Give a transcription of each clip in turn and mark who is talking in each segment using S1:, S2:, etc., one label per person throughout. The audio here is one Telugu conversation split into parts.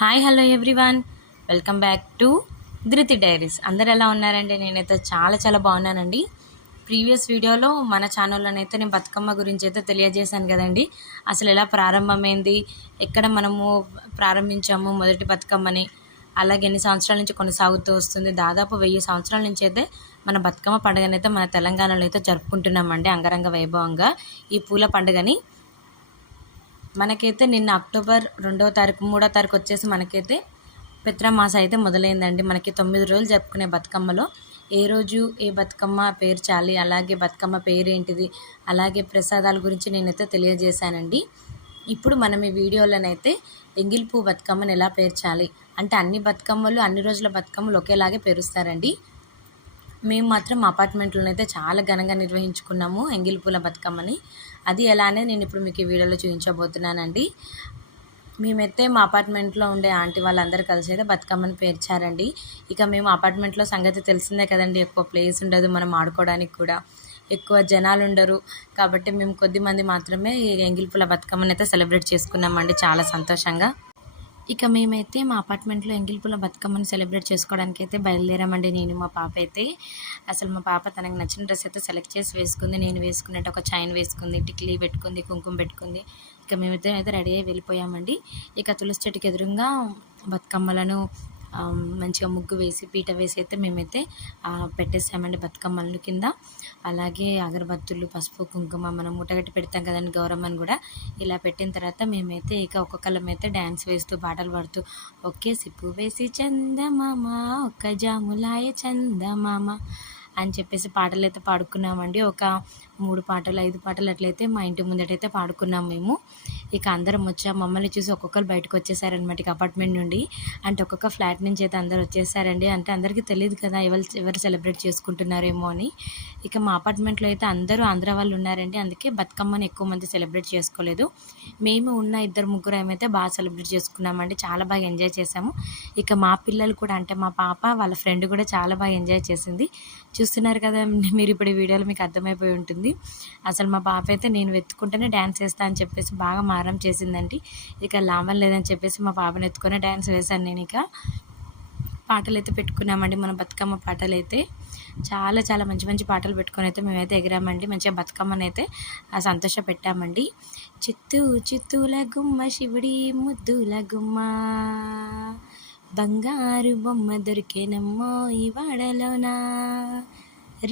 S1: Hi hello everyone welcome back to Dhruti diaries అందరు ఎలా ఉన్నారండి? నేనైతే చాలా చాలా బాగున్నానండి. ప్రీవియస్ వీడియోలో మన ఛానల్లోనైతే నేను బతుకమ్మ గురించి అయితే తెలియజేశాను కదండి. అసలు ఎలా ప్రారంభమైంది? ఎక్కడ మనము ప్రారంభించాము మొదటి బతుకమ్మని? అలాగే ఎన్ని సంవత్సరాల నుంచి కొనసాగుతూ వస్తుంది? దాదాపు వెయ్యి సంవత్సరాల నుంచి అయితే మన బతుకమ్మ పండుగనైతే మన తెలంగాణలో అయితే జరుపుకుంటున్నామండి అంగరంగ వైభవంగా. ఈ పూల పండుగని మనకైతే నిన్న అక్టోబర్ రెండవ తారీఖు మూడో తారీఖు వచ్చేసి మనకైతే పిత్రమాస అయితే మొదలైందండి. మనకి తొమ్మిది రోజులు జరుపుకునే బతుకమ్మలో ఏ రోజు ఏ బతుకమ్మ పేర్చాలి అలాగే బతుకమ్మ పేరేంటిది అలాగే ప్రసాదాల గురించి నేనైతే తెలియజేశానండి. ఇప్పుడు మనం ఈ వీడియోలోనైతే ఎంగిల్ పువ్వు బతుకమ్మని ఎలా పేర్చాలి అంటే అన్ని బతుకమ్మలు అన్ని రోజుల బతుకమ్మలు ఒకేలాగే పేరుస్తారండి. మేము మాత్రం అపార్ట్మెంట్లోనైతే చాలా ఘనంగా నిర్వహించుకున్నాము ఎంగిల్ పూల బతుకమ్మని. అది ఎలానే నేను ఇప్పుడు మీకు ఈ వీడియోలో చూపించబోతున్నానండి. మేమైతే మా అపార్ట్మెంట్లో ఉండే ఆంటీ వాళ్ళందరూ కలిసి అయితే బతుకమ్మని పేర్చారండి. ఇక మేము అపార్ట్మెంట్లో సంగతి తెలిసిందే కదండి ఎక్కువ ప్లేస్ ఉండదు మనం ఆడుకోవడానికి కూడా. ఎక్కువ జనాలు ఉండరు. కాబట్టి మేము కొద్ది మంది మాత్రమే ఎంగిల్ పూల బతుకమ్మని అయితే సెలబ్రేట్ చేసుకున్నామండి. చాలా సంతోషంగా. ఇక మేమైతే మా అపార్ట్మెంట్లో ఎంగిల్పుల బతుకమ్మని సెలబ్రేట్ చేసుకోవడానికి అయితే బయలుదేరామండి. నేను మా పాప అయితే. అసలు మా పాప తనకు నచ్చిన డ్రెస్ అయితే సెలెక్ట్ చేసి వేసుకుంది. నేను వేసుకున్నట్టు ఒక చైన్ వేసుకుంది టిక్లీ పెట్టుకుంది కుంకుమ పెట్టుకుంది. ఇక మేమిద్దరం అయితే రెడీ అయ్యి వెళ్ళిపోయామండి. ఇక తులసి చెట్టుకి ఎదురుగా బతుకమ్మలను మంచిగా ముగ్గు వేసి పీట వేసి అయితే మేమైతే పెట్టేసామండి బతుకమ్మలు కింద. అలాగే అగరబత్తులు పసుపు కుంకుమ మనం ముట్టగట్టి పెడతాం కదండి గౌరమ్మని కూడా. ఇలా పెట్టిన తర్వాత మేమైతే ఇక ఒక్కొక్కళ్ళం అయితే డ్యాన్స్ వేస్తూ పాటలు పాడుతూ ఒకే సిప్పు వేసి చందమామ ఒక్క జాములాయ చందమామ అని చెప్పేసి పాటలు అయితే పాడుకున్నామండి. ఒక మూడు పాటలు ఐదు పాటలు అట్లయితే మా ఇంటి ముందటైతే పాడుకున్నాం మేము. ఇక అందరం వచ్చా. మమ్మల్ని చూసి ఒక్కొక్కరు బయటకు వచ్చేసారనమాట ఇక అపార్ట్మెంట్ నుండి. అంటే ఒక్కొక్క ఫ్లాట్ నుంచి అయితే అందరు వచ్చేసారండి. అంటే అందరికీ తెలియదు కదా ఎవరు ఎవరు సెలబ్రేట్ చేసుకుంటున్నారేమో అని. ఇక మా అపార్ట్మెంట్లో అయితే అందరూ ఆంధ్ర వాళ్ళు ఉన్నారండి. అందుకే బతుకమ్మని ఎక్కువ మంది సెలబ్రేట్ చేసుకోలేదు. మేము ఉన్న ఇద్దరు ముగ్గురు ఏమైతే బాగా సెలబ్రేట్ చేసుకున్నామండి. చాలా బాగా ఎంజాయ్ చేసాము ఇక మా పిల్లలు కూడా అంటే మా పాప వాళ్ళ ఫ్రెండ్ కూడా చాలా బాగా ఎంజాయ్ చేసింది. చూస్తున్నారు కదా మీరు ఇప్పుడు వీడియోలో మీకు అర్థమైపోయి ఉంటుంది. అసలు మా పాప అయితే నేను వెతుకుంటేనే డ్యాన్స్ చేస్తా అని చెప్పేసి బాగా మారం చేసిందండి. ఇక లాభం లేదని చెప్పేసి మా పాపను ఎత్తుకొని డ్యాన్స్ వేశాను నేను ఇక. పాటలు అయితే పెట్టుకున్నామండి మన బతుకమ్మ పాటలు అయితే చాలా చాలా మంచి మంచి పాటలు పెట్టుకొని అయితే మేమైతే ఎగిరామండి. మంచిగా బతుకమ్మని అయితే ఆ సంతోష పెట్టామండి. చిత్తూ చిత్తూల గుమ్మ శివుడి ముద్దుల గుమ్మ. బంగారు బొమ్మ దొరికేనమ్మో ఈ వాడలోనా.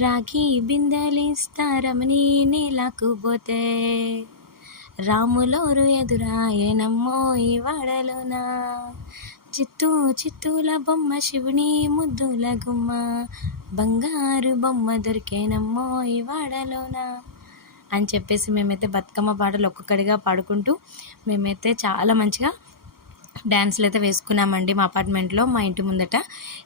S1: రాగి బిందెలిస్తారమని నీలాకు పోతే. రాములోరు ఎదురాయనమ్మో ఈ వాడలోనా? చిత్తూ చిత్తూల బొమ్మ శివుని ముద్దుల గుమ్మ. బంగారు బొమ్మ దొరికేనమ్మో ఈ వాడలోనా? అని చెప్పేసి మేమైతే బతుకమ్మ పాటలు ఒక్కొక్కడిగా పాడుకుంటూ మేమైతే చాలా మంచిగా డ్యాన్స్లు అయితే వేసుకున్నామండి మా అపార్ట్మెంట్లో మా ఇంటి ముందట.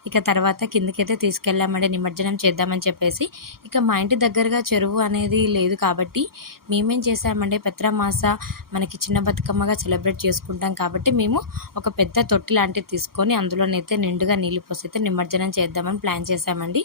S1: ఇక తర్వాత కిందకైతే తీసుకెళ్ళామండి నిమజ్జనం చేద్దామని చెప్పేసి. ఇక మా ఇంటి దగ్గరగా చెరువు అనేది లేదు కాబట్టి మేమేం చేసామంటే పెత్రమాస మనకి చిన్న బతుకమ్మగా సెలబ్రేట్ చేసుకుంటాం కాబట్టి మేము ఒక పెద్ద తొట్టి లాంటిది తీసుకొని అందులోనైతే నిండుగా నీళ్ళు పోసి అయితే నిమజ్జనం చేద్దామని ప్లాన్ చేసామండి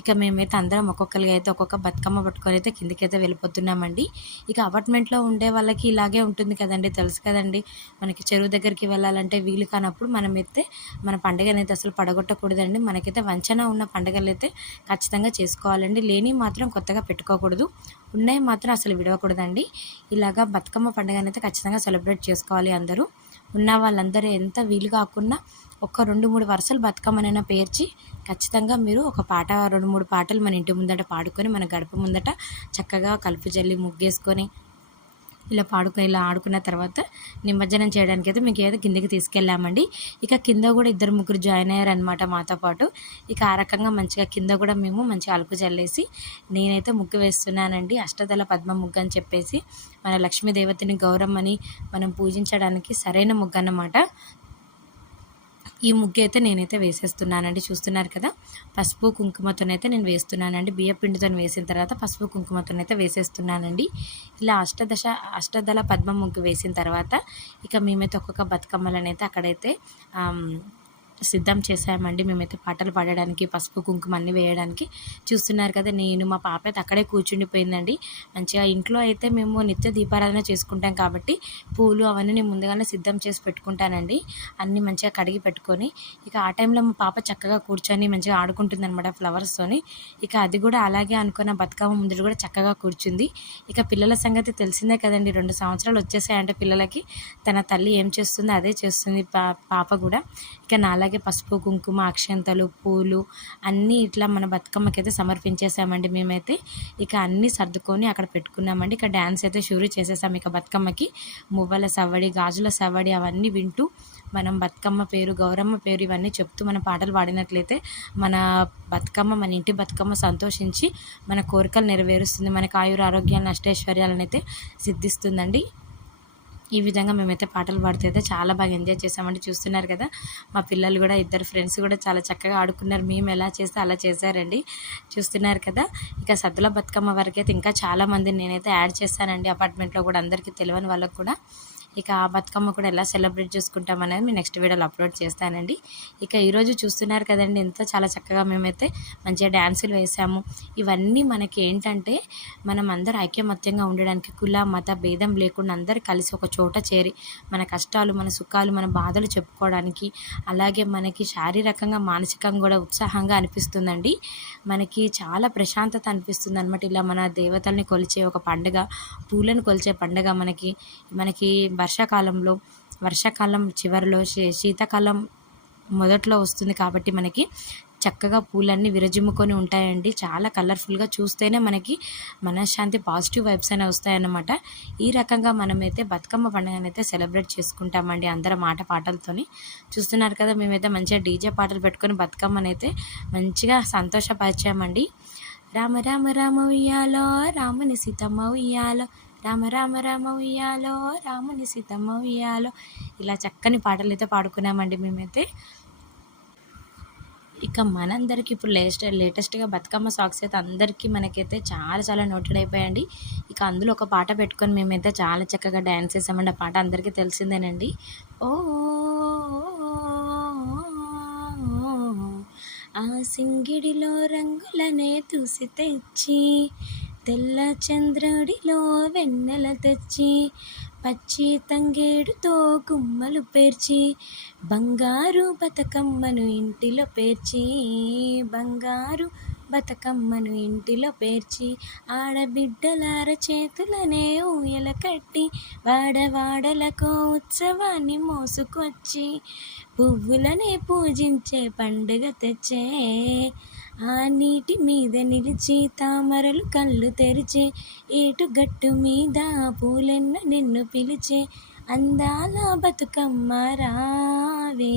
S1: ఇక మేమైతే అందరం ఒక్కొక్కరిగా అయితే ఒక్కొక్క బతుకమ్మ పట్టుకొని అయితే కిందకైతే వెళ్ళిపోతున్నామండి. ఇక అపార్ట్మెంట్లో ఉండే వాళ్ళకి ఇలాగే ఉంటుంది కదండి తెలుసు కదండి. మనకి చెరువు దగ్గరికి వెళ్ళాలంటే వీలు కానప్పుడు మనం అయితే మన పండుగ అనేది అసలు పడగొట్టకూడదండి. మనకైతే వంచన ఉన్న పండుగలు అయితే ఖచ్చితంగా చేసుకోవాలండి. లేని మాత్రం కొత్తగా పెట్టుకోకూడదు. ఉన్నాయి మాత్రం అసలు విడవకూడదండి. ఇలాగా బతుకమ్మ పండుగ అనేది ఖచ్చితంగా సెలబ్రేట్ చేసుకోవాలి అందరూ. ఉన్న వాళ్ళందరూ ఎంత వీలు కాకుండా ఒక రెండు మూడు వరుసలు బతుకమ్మనైనా పేర్చి ఖచ్చితంగా మీరు ఒక పాట రెండు మూడు పాటలు మన ఇంటి ముందట పాడుకొని మన గడప ముందట చక్కగా కలుపు జల్లి ముగ్గేసుకొని ఇలా పాడుకొని ఇలా ఆడుకున్న తర్వాత నిమజ్జనం చేయడానికి అయితే మీకు ఏదో కిందకి తీసుకెళ్ళామండి. ఇక కింద కూడా ఇద్దరు ముగ్గురు జాయిన్ అయ్యారనమాట మాతో పాటు. ఇక ఆ రకంగా మంచిగా కింద కూడా మేము మంచిగా అలుపు చల్లేసి నేనైతే ముగ్గు వేస్తున్నానండి. అష్టదళ పద్మ ముగ్గు అని చెప్పేసి మన లక్ష్మీదేవతని గౌరమ్మని మనం పూజించడానికి సరైన ముగ్గు అన్నమాట. ఈ ముగ్గు అయితే నేనైతే వేసేస్తున్నానండి. చూస్తున్నారు కదా? పసుపు కుంకుమతోనైతే నేను వేస్తున్నానండి. బియ్య పిండితో వేసిన తర్వాత పసుపు కుంకుమతోనైతే వేసేస్తున్నానండి. ఇలా అష్టదశ అష్టదళ పద్మ ముగ్గు వేసిన తర్వాత ఇక మేమైతే ఒక్కొక్క బతుకమ్మలనైతే అక్కడైతే సిద్ధం చేసామండి మేమైతే పాటలు పాడడానికి పసుపు కుంకుమ అన్నీ వేయడానికి చూస్తున్నారు కదా. నేను మా పాప అయితే అక్కడే కూర్చుండిపోయిందండి. మంచిగా ఇంట్లో అయితే మేము నిత్య దీపారాధన చేసుకుంటాం కాబట్టి పూలు అవన్నీ నేను ముందుగానే సిద్ధం చేసి పెట్టుకుంటానండి. అన్నీ మంచిగా కడిగి పెట్టుకొని ఇక ఆ టైంలో మా పాప చక్కగా కూర్చొని మంచిగా ఆడుకుంటుంది అనమాట ఫ్లవర్స్తోని ఇక అది కూడా అలాగే అనుకున్న బతుకమ్మ ముందు కూడా చక్కగా కూర్చుంది. ఇక పిల్లల సంగతి తెలిసిందే కదండి. రెండు సంవత్సరాలు వచ్చేసాయంటే పిల్లలకి. తన తల్లి ఏం చేస్తుందో అదే చేస్తుంది పా పాప కూడా. ఇక అలాగే పసుపు కుంకుమ అక్షంతలు పూలు అన్నీ ఇట్లా మన బతుకమ్మకి అయితే సమర్పించేసామండి మేమైతే. ఇక అన్నీ సర్దుకొని అక్కడ పెట్టుకున్నామండి. ఇక డ్యాన్స్ అయితే షూరు చేసేసాం ఇక బతుకమ్మకి. మువ్వల సవ్వడి గాజుల సవ్వడి అవన్నీ వింటూ మనం బతుకమ్మ పేరు గౌరమ్మ పేరు ఇవన్నీ చెప్తూ మన పాటలు పాడినట్లయితే మన బతుకమ్మ మన ఇంటి బతుకమ్మ సంతోషించి మన కోరికలు నెరవేరుస్తుంది. మనకు ఆయుర ఆరోగ్యాలను అష్టైశ్వర్యాలను అయితే సిద్ధిస్తుందండి. ఈ విధంగా మేమైతే పాటలు పాడితే అయితే చాలా బాగా ఎంజాయ్ చేసామండి చూస్తున్నారు కదా మా పిల్లలు కూడా ఇద్దరు ఫ్రెండ్స్ కూడా చాలా చక్కగా ఆడుకున్నారు. మేము ఎలా చేస్తే అలా చేశారండి. చూస్తున్నారు కదా ఇక సద్దుల బతుకమ్మ వరకు అయితే ఇంకా చాలామంది నేనైతే యాడ్ చేస్తానండి అపార్ట్మెంట్లో కూడా అందరికీ తెలియని వాళ్ళకు కూడా. ఇక ఆ బతుకమ్మ కూడా ఎలా సెలబ్రేట్ చేసుకుంటాం అనేది మీ నెక్స్ట్ వీడియోలో అప్లోడ్ చేస్తానండి. ఇక ఈరోజు చూస్తున్నారు కదండి ఎంతో చాలా చక్కగా మేమైతే మంచిగా డ్యాన్సులు వేసాము. ఇవన్నీ మనకి ఏంటంటే మనం అందరూ ఐక్యమత్యంగా ఉండడానికి కుల మత భేదం లేకుండా అందరూ కలిసి ఒక చోట చేరి మన కష్టాలు మన సుఖాలు మన బాధలు చెప్పుకోవడానికి అలాగే మనకి శారీరకంగా మానసికంగా కూడా ఉత్సాహంగా అనిపిస్తుందండి. మనకి చాలా ప్రశాంతత అనిపిస్తుంది అనమాట ఇలా మన దేవతల్ని కొలిచే ఒక పండుగ పూలను కొలిచే పండుగ మనకి మనకి వర్షాకాలంలో వర్షాకాలం చివరిలో శీతాకాలం మొదట్లో వస్తుంది కాబట్టి మనకి చక్కగా పూలన్నీ విరజిమ్ముకొని ఉంటాయండి. చాలా కలర్ఫుల్గా చూస్తేనే మనకి మనశ్శాంతి పాజిటివ్ వైబ్స్ అనేవి వస్తాయన్నమాట. ఈ రకంగా మనమైతే బతుకమ్మ పండుగనైతే సెలబ్రేట్ చేసుకుంటామండి అందరం ఆట పాటలతోని. చూస్తున్నారు కదా మేమైతే మంచిగా డీజే పాటలు పెట్టుకొని బతుకమ్మనైతే మంచిగా సంతోషపరిచామండి. రామ రామ రామ ఉయ్యాలో రాముని సీతమ్మ ఉయ్యాలో రామ రామ రామ ఉయ్యాలో రాముని సీతమ్మ ఉయ్యాలో ఇలా చక్కని పాటలు అయితే పాడుకున్నామండి మేమైతే. ఇక మనందరికి ఇప్పుడు లేటెస్ట్ లేటెస్ట్గా బతుకమ్మ సాంగ్స్ అయితే అందరికీ మనకైతే చాలా చాలా నోటెడ్ అయిపోయాయండి. ఇక అందులో ఒక పాట పెట్టుకొని మేమైతే చాలా చక్కగా డ్యాన్స్ చేసామండి. ఆ పాట అందరికీ తెలిసిందేనండి. ఓ ఆ సింగిడిలో రంగులనే తూసి తెచ్చి తెల్ల చంద్రుడిలో వెన్నెల తెచ్చి పచ్చి తంగేడుతో గుమ్మలు పేర్చి బంగారు బతుకమ్మను ఇంటిలో పేర్చి బంగారు బతుకమ్మను ఇంటిలో పేర్చి ఆడబిడ్డలార చేతులనే ఊయల కట్టి వాడవాడలకు ఉత్సవాన్ని మోసుకొచ్చి పువ్వులనే పూజించే పండుగ తెచ్చే ఆ నీటి మీద నిలిచి తామరలు కళ్ళు తెరిచే ఏటు గట్టు మీద పూలెన్న నిన్ను పిలిచే అందాల బతుకమ్మ రావే.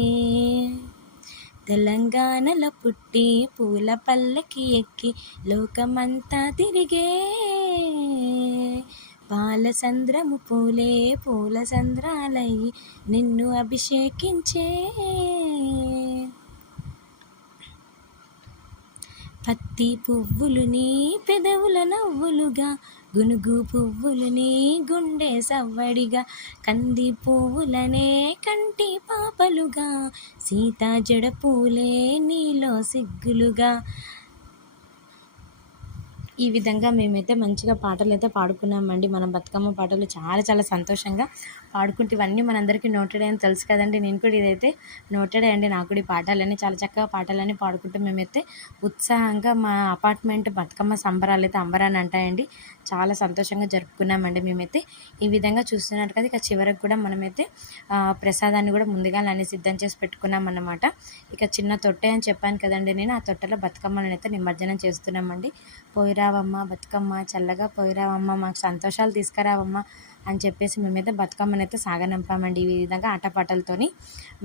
S1: తెలంగాణలో పుట్టి పూల పల్లకి ఎక్కి లోకమంతా తిరిగే. పాలసంద్రము పూలే పూల సంద్రాలయ్యి నిన్ను అభిషేకించే. పత్తి పువ్వులుని పెదవుల నవ్వులుగా గునుగు పువ్వులని గుండె సవ్వడిగా కంది పువ్వులనే కంటి పాపలుగా సీతా జడ పూలే నీలో సిగ్గులుగా. ఈ విధంగా మేమైతే మంచిగా పాటలు అయితే పాడుకున్నామండి. మన బతుకమ్మ పాటలు చాలా చాలా సంతోషంగా పాడుకుంటే ఇవన్నీ మనందరికీ నోటెడ్ అని తెలుసు కదండి. నేను కూడా ఇదైతే నోటెడ్ అండి. నాకు కూడా ఈ పాటలన్నీ చాలా చక్కగా పాటలన్నీ పాడుకుంటూ మేమైతే ఉత్సాహంగా మా అపార్ట్మెంట్ బతుకమ్మ సంబరాలు అయితే అంబరాన్ని అంటాయండి. చాలా సంతోషంగా జరుపుకున్నామండి మేమైతే. ఈ విధంగా చూస్తున్నారు కదా ఇక చివరికి కూడా మనమైతే ప్రసాదాన్ని కూడా ముందుగా అన్ని సిద్ధం చేసి పెట్టుకున్నాం అన్నమాట ఇక చిన్న తొట్టె అని చెప్పాను కదండి నేను. ఆ తొట్టెలో బతుకమ్మలను అయితే నిమజ్జనం చేస్తున్నామండి. పోయిరావమ్మ బతుకమ్మ చల్లగా పోయిరావమ్మ మాకు సంతోషాలు తీసుకురావమ్మ అని చెప్పేసి మేమైతే బతుకమ్మని అయితే సాగనంపామండి. ఈ విధంగా ఆటపాటలతోని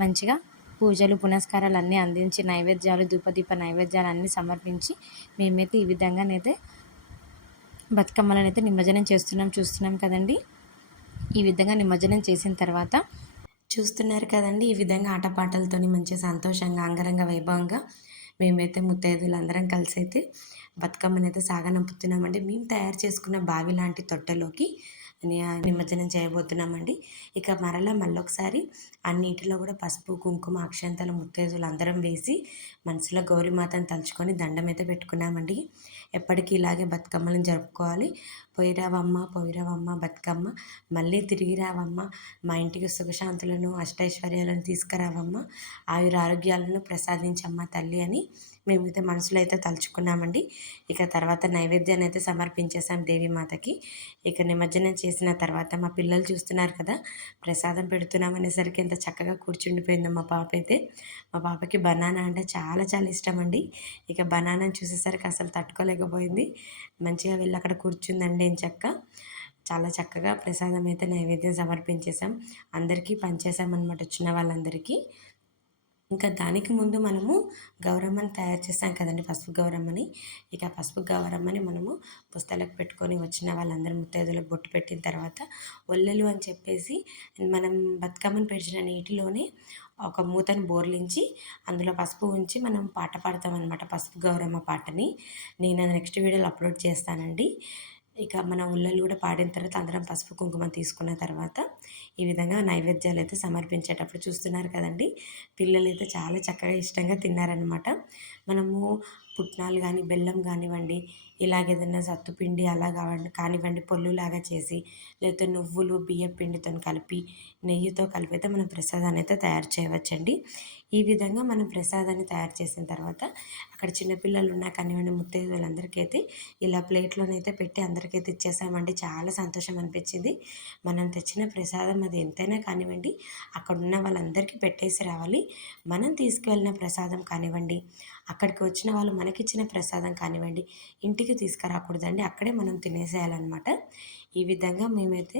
S1: మంచిగా పూజలు పునస్కారాలు అన్నీ అందించి నైవేద్యాలు ధూపదీప నైవేద్యాలు అన్నీ సమర్పించి మేమైతే ఈ విధంగానైతే బతుకమ్మలను అయితే నిమజ్జనం చేస్తున్నాం చూస్తున్నాం కదండి. ఈ విధంగా నిమజ్జనం చేసిన తర్వాత చూస్తున్నారు కదండి ఈ విధంగా ఆటపాటలతోని మంచి సంతోషంగా అంగరంగ వైభవంగా మేమైతే ముత్తైదులు అందరం కలిసి అయితే బతుకమ్మని అయితే సాగనంపుతున్నామండి. మేము తయారు చేసుకున్న బావి లాంటి తొట్టెలోకి నిమజ్జనం చేయబోతున్నామండి. ఇక మరలా మళ్ళొకసారి అన్నిటిలో కూడా పసుపు కుంకుమ అక్షంతలు ముత్తేజులు అందరం వేసి మనసులో గౌరీమాతను తలుచుకొని దండం అయితే పెట్టుకున్నామండి. ఎప్పటికీ ఇలాగే బతుకమ్మలను జరుపుకోవాలి. పోయిరావమ్మ పోయిరావమ్మ బతుకమ్మ మళ్ళీ తిరిగి రావమ్మ మా ఇంటికి సుఖశాంతులను అష్టైశ్వర్యాలను తీసుకురావమ్మ ఆయుర ఆరోగ్యాలను ప్రసాదించమ్మ తల్లి అని మేమైతే మనసులో అయితే తలుచుకున్నామండి. ఇక తర్వాత నైవేద్యాన్ని అయితే సమర్పించేసాం దేవీమాతకి. ఇక నిమజ్జనం చేసిన తర్వాత మా పిల్లలు చూస్తున్నారు కదా ప్రసాదం పెడుతున్నాం అనేసరికి ఎంత చక్కగా కూర్చుండిపోయిందో మా పాప అయితే మా పాపకి బనానా అంటే చాలా చాలా ఇష్టం అండి ఇక బనానాని చూసేసరికి అసలు తట్టుకోలేకపోయింది. మంచిగా వెళ్ళి అక్కడ కూర్చుందండి. నేను చక్క. చాలా చక్కగా ప్రసాదం అయితే నైవేద్యం సమర్పించేసాం అందరికీ పనిచేసామన్నమాట వచ్చిన వాళ్ళందరికీ. ఇంకా దానికి ముందు మనము గౌరమ్మని తయారు చేస్తాం కదండి పసుపు గౌరమ్మని. ఇక పసుపు గౌరమ్మని మనము పుస్తలకు పెట్టుకొని వచ్చిన వాళ్ళందరూ ముత్తైదులకు బొట్టు పెట్టిన తర్వాత ఒల్లెలు అని చెప్పేసి మనం బతుకమ్మని పెంచిన నీటిలోనే ఒక మూతను బోర్లించి అందులో పసుపు ఉంచి మనం పాట పాడతాం అనమాట పసుపు గౌరమ్మ పాటని. నేను నెక్స్ట్ వీడియోలో అప్లోడ్ చేస్తానండి. ఇక మన ఉల్లలు కూడా పాడిన తర్వాత అందరం పసుపు కుంకుమ తీసుకున్న తర్వాత ఈ విధంగా నైవేద్యాలు అయితే సమర్పించేటప్పుడు చూస్తున్నారు కదండి. పిల్లలు అయితే చాలా చక్కగా ఇష్టంగా తిన్నారనమాట మనము పుట్నాలు కానీ బెల్లం కానివ్వండి ఇలాగేదన్నా సత్తుపిండి అలా కావండి కానివ్వండి పొల్లులాగా చేసి లేకపోతే నువ్వులు బియ్యం పిండితో కలిపి నెయ్యితో కలిపి అయితే మనం ప్రసాదాన్ని అయితే తయారు చేయవచ్చండి. ఈ విధంగా మనం ప్రసాదాన్ని తయారు చేసిన తర్వాత అక్కడ చిన్నపిల్లలు ఉన్నా కానివ్వండి ముత్తైదు అయితే ఇలా ప్లేట్లోనైతే పెట్టి అందరికైతే ఇచ్చేసామండి. చాలా సంతోషం అనిపించింది. మనం తెచ్చిన ప్రసాదం అది ఎంతైనా కానివ్వండి అక్కడ ఉన్న వాళ్ళందరికీ పెట్టేసి రావాలి. మనం తీసుకువెళ్ళిన ప్రసాదం కానివ్వండి అక్కడికి వచ్చిన వాళ్ళు మనకిచ్చిన ప్రసాదం కానివ్వండి ఇంటికి తీసుకురాకూడదండి. అక్కడే మనం తినేసేయాలన్నమాట. ఈ విధంగా మేమైతే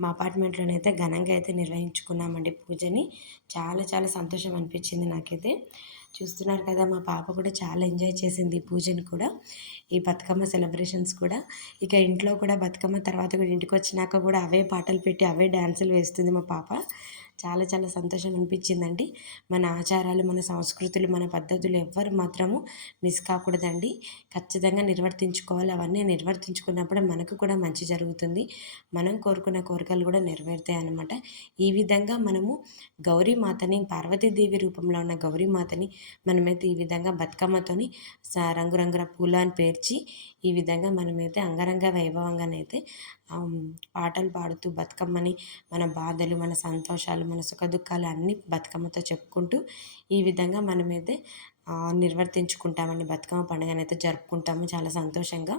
S1: మా అపార్ట్మెంట్లోనైతే ఘనంగా అయితే నిర్వహించుకున్నామండి పూజని. చాలా చాలా సంతోషం అనిపించింది నాకైతే. చూస్తున్నారు కదా మా పాప కూడా చాలా ఎంజాయ్ చేసింది ఈ పూజని కూడా. ఈ బతుకమ్మ సెలబ్రేషన్స్ కూడా. ఇక ఇంట్లో కూడా బతుకమ్మ తర్వాత కూడా ఇంటికి వచ్చినాక కూడా అవే పాటలు పెట్టి అవే డ్యాన్సులు వేస్తుంది మా పాప. చాలా చాలా సంతోషం అనిపించిందండి. మన ఆచారాలు మన సంస్కృతులు మన పద్ధతులు ఎవ్వరు మాత్రము మిస్ కాకూడదండి. ఖచ్చితంగా నిర్వర్తించుకోవాలి. అవన్నీ నిర్వర్తించుకున్నప్పుడు మనకు కూడా మంచి జరుగుతుంది. మనం కోరుకున్న కోరికలు కూడా నెరవేరుతాయి అన్నమాట. ఈ విధంగా మనము గౌరీమాతని పార్వతీదేవి రూపంలో ఉన్న గౌరీమాతని మనమైతే ఈ విధంగా బతుకమ్మతోని రంగురంగుల పూలను పేర్చి ఈ విధంగా మనమైతే అంగరంగ వైభవంగానైతే పాటలు పాడుతూ బతుకమ్మని మన బాధలు మన సంతోషాలు మన సుఖ దుఃఖాలు అన్నీ బతుకమ్మతో చెప్పుకుంటూ ఈ విధంగా మనమైతే నిర్వర్తించుకుంటామండి. బతుకమ్మ పండుగను అయితే జరుపుకుంటాము చాలా సంతోషంగా.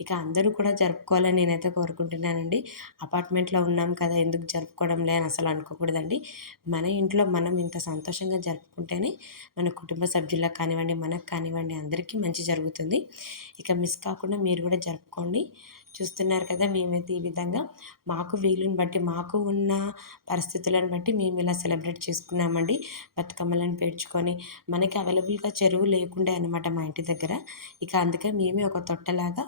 S1: ఇక అందరూ కూడా జరుపుకోవాలని నేనైతే కోరుకుంటున్నానండి. అపార్ట్మెంట్లో ఉన్నాం కదా ఎందుకు జరుపుకోవడం లేని అసలు అనుకోకూడదండి. మన ఇంట్లో మనం ఇంత సంతోషంగా జరుపుకుంటేనే మన కుటుంబ సభ్యులకు కానివ్వండి మనకు కానివ్వండి అందరికీ మంచి జరుగుతుంది. ఇక మిస్ కాకుండా మీరు కూడా జరుపుకోండి. చూస్తున్నారు కదా మేమైతే ఈ విధంగా. మాకు వీలుని బట్టి మాకు ఉన్న పరిస్థితులను బట్టి మేము ఇలా సెలబ్రేట్ చేసుకున్నామండి. బతుకమ్మలను పేర్చుకొని మనకి అవైలబుల్గా చెరువు లేకుండే అనమాట మా ఇంటి దగ్గర. ఇక అందుకే మేమే ఒక తొట్టలాగా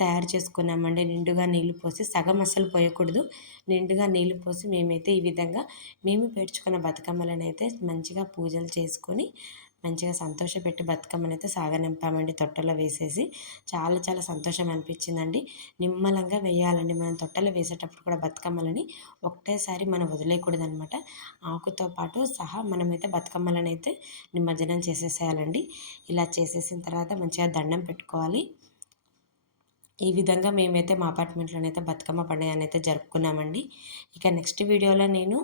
S1: తయారు చేసుకున్నామండి. నిండుగా నీళ్ళు పోసి సగం అసలు పోయకూడదు. నిండుగా నీళ్ళు పోసి మేమైతే ఈ విధంగా మేము పేర్చుకున్న బతుకమ్మలను అయితే మంచిగా పూజలు చేసుకొని మంచిగా సంతోషపెట్టి బతుకమ్మని అయితే సాగనింపామండి తొట్టలో వేసేసి. చాలా చాలా సంతోషం అనిపించిందండి. నిమ్మలంగా వేయాలండి మనం తొట్టలో వేసేటప్పుడు కూడా బతుకమ్మలని ఒకటేసారి మనం వదిలేయకూడదు అనమాట ఆకుతో పాటు సహా మనమైతే బతుకమ్మలను అయితే నిమజ్జనం చేసేసేయాలండి. ఇలా చేసేసిన తర్వాత మంచిగా దండం పెట్టుకోవాలి. ఈ విధంగా మేమైతే మా అపార్ట్మెంట్లోనైతే బతుకమ్మ పండుగ అయితే జరుపుకున్నామండి. ఇక నెక్స్ట్ వీడియోలో నేను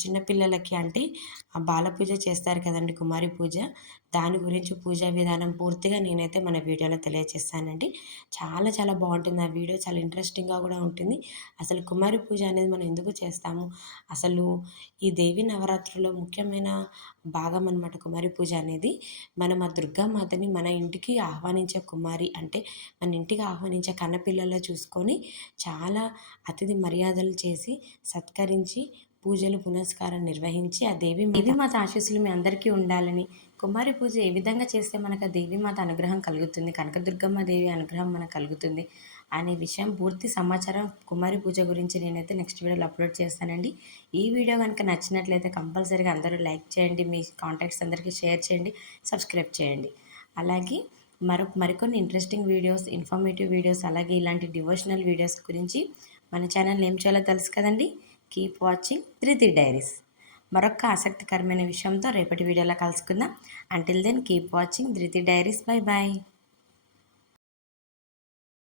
S1: చిన్నపిల్లలకి అంటే బాల పూజ చేస్తారు కదండి కుమారి పూజ. దాని గురించి పూజా విధానం పూర్తిగా నేనైతే మన వీడియోలో తెలియజేస్తానండి చాలా చాలా బాగుంటుంది. ఆ వీడియో చాలా ఇంట్రెస్టింగ్గా కూడా ఉంటుంది. అసలు కుమారి పూజ అనేది మనం ఎందుకు చేస్తాము? అసలు ఈ దేవి నవరాత్రుల్లో ముఖ్యమైన భాగం అనమాట కుమారి పూజ అనేది. మనం ఆ దుర్గామాతని మన ఇంటికి ఆహ్వానించే కుమారి అంటే మన ఇంటికి ఆహ్వానించే కన్నపిల్లల్లో చూసుకొని చాలా అతిథి మర్యాదలు చేసి సత్కరించి పూజలు పునస్కారం నిర్వహించి ఆ దేవి దేవిమాత ఆశీస్సులు మీ అందరికీ ఉండాలని. కుమారి పూజ ఏ విధంగా చేస్తే మనకు ఆ దేవిమాత అనుగ్రహం కలుగుతుంది? కనకదుర్గమ్మ దేవి అనుగ్రహం మనకు కలుగుతుంది అనే విషయం పూర్తి సమాచారం కుమారి పూజ గురించి నేనైతే నెక్స్ట్ వీడియోలో అప్లోడ్ చేస్తానండి. ఈ వీడియో కనుక నచ్చినట్లయితే కంపల్సరీగా అందరూ లైక్ చేయండి మీ కాంటాక్ట్స్ అందరికీ షేర్ చేయండి సబ్స్క్రైబ్ చేయండి. అలాగే మరొక మరికొన్ని ఇంట్రెస్టింగ్ వీడియోస్ ఇన్ఫర్మేటివ్ వీడియోస్ అలాగే ఇలాంటి డివోషనల్ వీడియోస్ గురించి మన ఛానల్ ఏం చేయాలో తెలుసు కదండి. Keep watching Dhruti diaries. మరొక ఆసక్తికరమైన విషయంతో రేపటి వీడియోలో కలుసుకుందాం. Until then keep watching Dhruti diaries. Bye bye